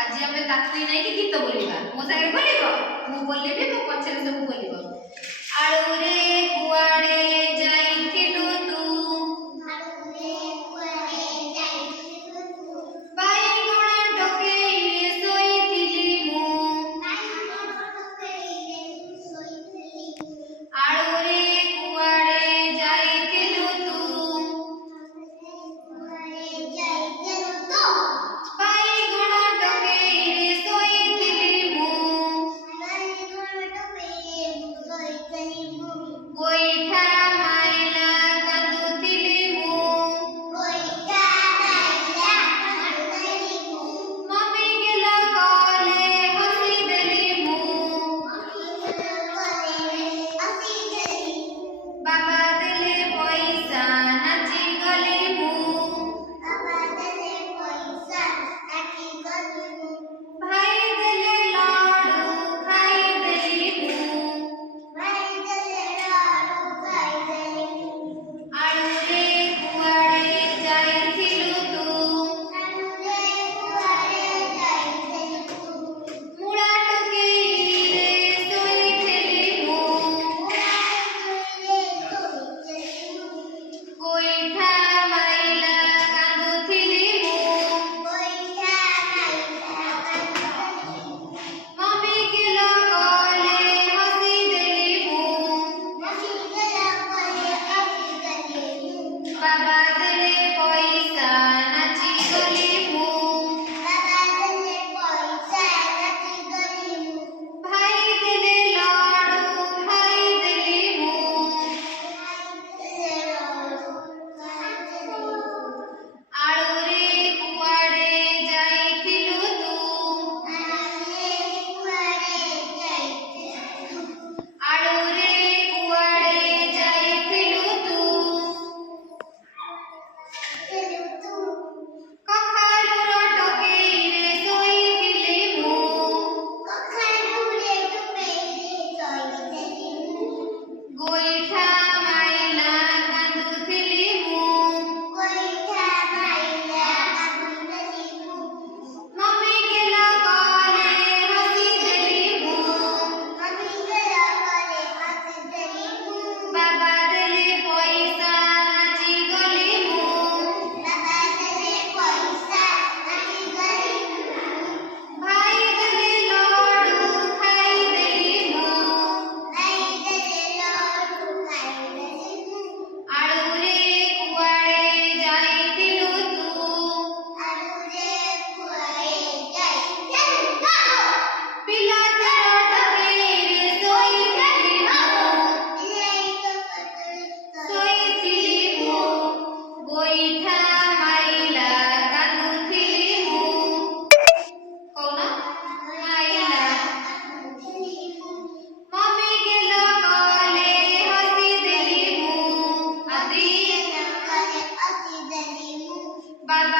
आज आम ताकू नहीं कि गीत बोलिबा मो सागर बोलिबो मु बोलिबी मो पछरे सब बोलिबो आळू रे कुआडे जाइथिलु तू बाईगण टोकेइरे सोइथिली मु आळू रे कुआडे जाइथिलु तू बाईगण टोकेइरे सोइथिली मु गोइठा माइला कांदुथिली मु मम्मी गेला कले हसी देली मु बाबा देले पैसा नाची गली मु भाई देले लाडू खाई देली मु आळू रे कुआडे जाइथिलु तू मुळा टोकेइरे सोइथिली मु गोइठा माइला कांदुथिली मु मम्मी गेला कले हसी देली मु बाबा देले पैसा नाची गली मु भाई देले लाडू खाई देली मु आळू रे कुआडे जाइथिलु तू आळू रे कुआडे जाइथिलु तू कखारुर टोकेइरे सोइथिली मु गोइठा माइला कांदुथिली मु मम्मी गेला कले हसी देली मु बाबा देले पैसा नाची गली मु भाई देले लाडू खाई देली मु आळू रे कुआडे जाइथिलु तू पिलाचर टोकेइरे सोइथिली मु गोइठा माइला कांदुथिली मु कौन माइला मम्मी गेला कले हसी देली मु आदि बाबा